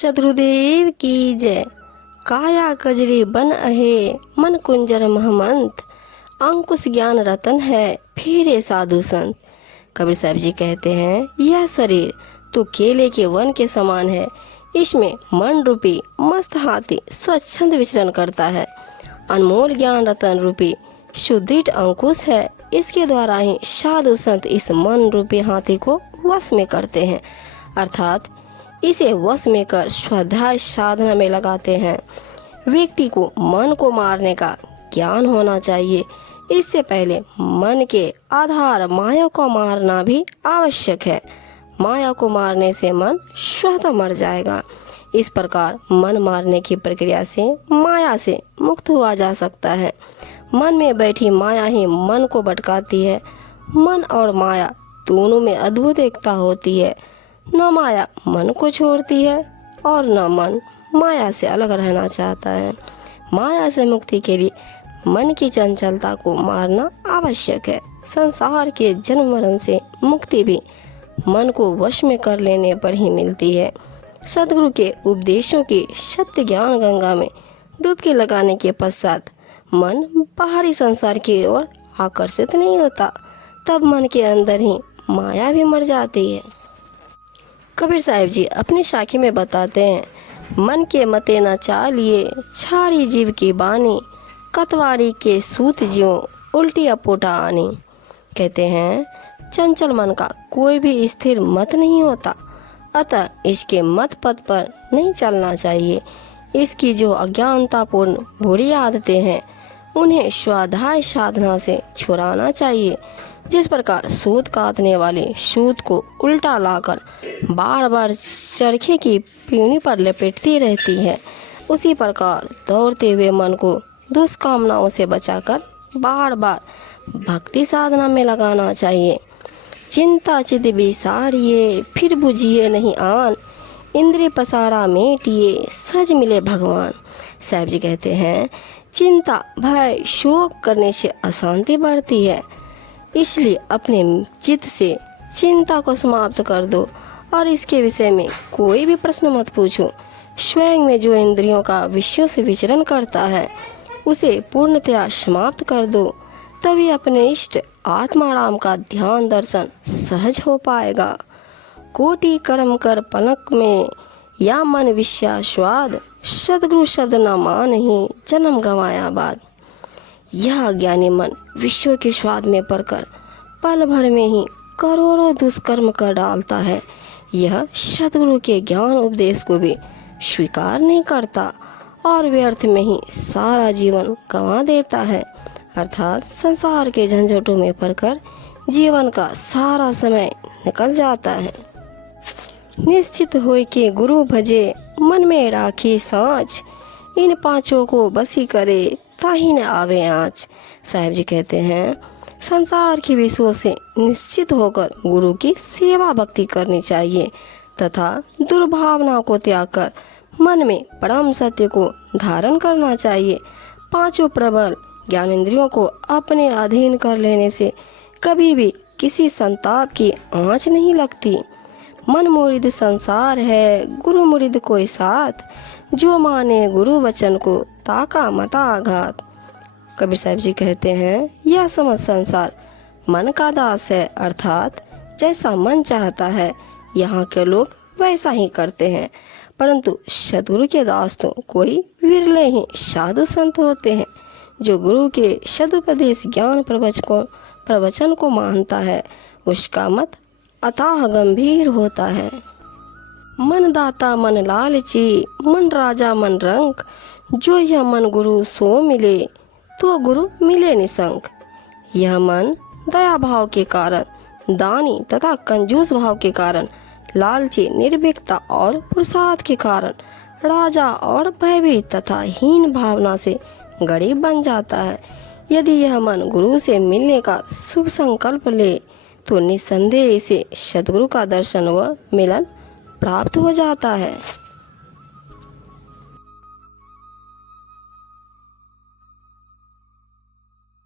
शत्रुदेव की जय। काया कजरी बन अहे मन कुंजर महमंत, अंकुश ज्ञान रतन है फेरे साधु संत। कबीर साहब जी कहते हैं, यह शरीर तो केले के वन के समान है। इसमें मन रूपी मस्त हाथी स्वच्छंद विचरण करता है। अनमोल ज्ञान रतन रूपी सुदृढ़ अंकुश है। इसके द्वारा ही साधु संत इस मन रूपी हाथी को वश में करते हैं, अर्थात इसे वश में कर स्वाध्याय साधना में लगाते हैं। व्यक्ति को मन को मारने का ज्ञान होना चाहिए। इससे पहले मन के आधार माया को मारना भी आवश्यक है। माया को मारने से मन स्वतः मर जाएगा। इस प्रकार मन मारने की प्रक्रिया से माया से मुक्त हुआ जा सकता है। मन में बैठी माया ही मन को भटकाती है। मन और माया दोनों में अद्भुत एकता होती है। न माया मन को छोड़ती है और न मन माया से अलग रहना चाहता है। माया से मुक्ति के लिए मन की चंचलता को मारना आवश्यक है। संसार के जन्म मरण से मुक्ति भी मन को वश में कर लेने पर ही मिलती है। सद्गुरु के उपदेशों की सत्य ज्ञान गंगा में डुबकी लगाने के पश्चात मन बाहरी संसार की ओर आकर्षित नहीं होता। तब मन के अंदर ही माया भी मर जाती है। कबीर साहिब जी अपनी साखी में बताते हैं, मन के मते न चालिए छाड़ी जीव की बानी, कतवारी के सूत ज्यों उल्टी अपोटा आनी। कहते हैं, चंचल मन का कोई भी स्थिर मत नहीं होता, अतः इसके मत पथ पर नहीं चलना चाहिए। इसकी जो अज्ञानतापूर्ण बुरी आदतें हैं उन्हें स्वाध्याय साधना से छुड़ाना चाहिए। जिस प्रकार सूत काटने वाले सूत को उल्टा लाकर बार बार चरखे की पीनी पर लपेटती रहती है, उसी प्रकार दौड़ते हुए मन को दुष्कामनाओं से बचाकर बार बार भक्ति साधना में लगाना चाहिए। चिंता चित बिसारिए फिर बुझिए नहीं आन, इंद्रिय पसारा मेटिए सज मिले भगवान। साहब जी कहते हैं, चिंता भय शोक करने से अशांति बढ़ती है। इसलिए अपने चित्त से चिंता को समाप्त कर दो और इसके विषय में कोई भी प्रश्न मत पूछो। स्वयं में जो इंद्रियों का विषयों से विचरण करता है उसे पूर्णतया समाप्त कर दो, तभी अपने इष्ट आत्माराम का ध्यान दर्शन सहज हो पाएगा। कोटि कर्म कर पलक में या मन विषयास्वाद, सद्गुरु शब्द न मानहि जन्म गंवाया बाद। यह अज्ञानी मन विश्व के स्वाद में पड़कर पल भर में ही करोड़ों दुष्कर्म कर डालता है। यह सद्गुरु के ज्ञान उपदेश को भी स्वीकार नहीं करता और व्यर्थ में ही सारा जीवन गंवा देता है, अर्थात संसार के झंझटों में पड़कर जीवन का सारा समय निकल जाता है। निश्चित होय के गुरु भजे मन में राखी सांच, इन पांचों को बसी करे ताही न आवे आँच। साहिब जी कहते हैं, संसार के विषयों से निश्चित होकर गुरु की सेवा भक्ति करनी चाहिए तथा दुर्भावना को त्याग कर मन में परम सत्य को धारण करना चाहिए। पांचों प्रबल ज्ञानेंद्रियों को अपने अधीन कर लेने से कभी भी किसी संताप की आँच नहीं लगती। मन मुरिद संसार है गुरु मुरिद कोई साथ, जो माने गुरु वचन को ताका मता आघात। कबीर साहब जी कहते हैं, यह समझ संसार मन का दास है, अर्थात जैसा मन चाहता है यहाँ के लोग वैसा ही करते हैं। परंतु सद्गुरु के दास तो कोई विरले ही साधु संत होते हैं जो गुरु के सदुपदेश ज्ञान प्रवचन को मानता है। उसका मत अथाह गंभीर होता है। मन दाता मन लालची मन राजा मन रंक, जो यह मन गुरु सो मिले तो गुरु मिले निसंक। यह मन दया भाव के कारण, दानी तथा कंजूस भाव के कारण, लालची निर्भीकता और पुरुषार्थ के कारण राजा और भयभीत तथा हीन भावना से गरीब बन जाता है। यदि यह मन गुरु से मिलने का शुभ संकल्प ले तो निस्संदेह इसे सद्गुरु का दर्शन व मिलन प्राप्त हो जाता है।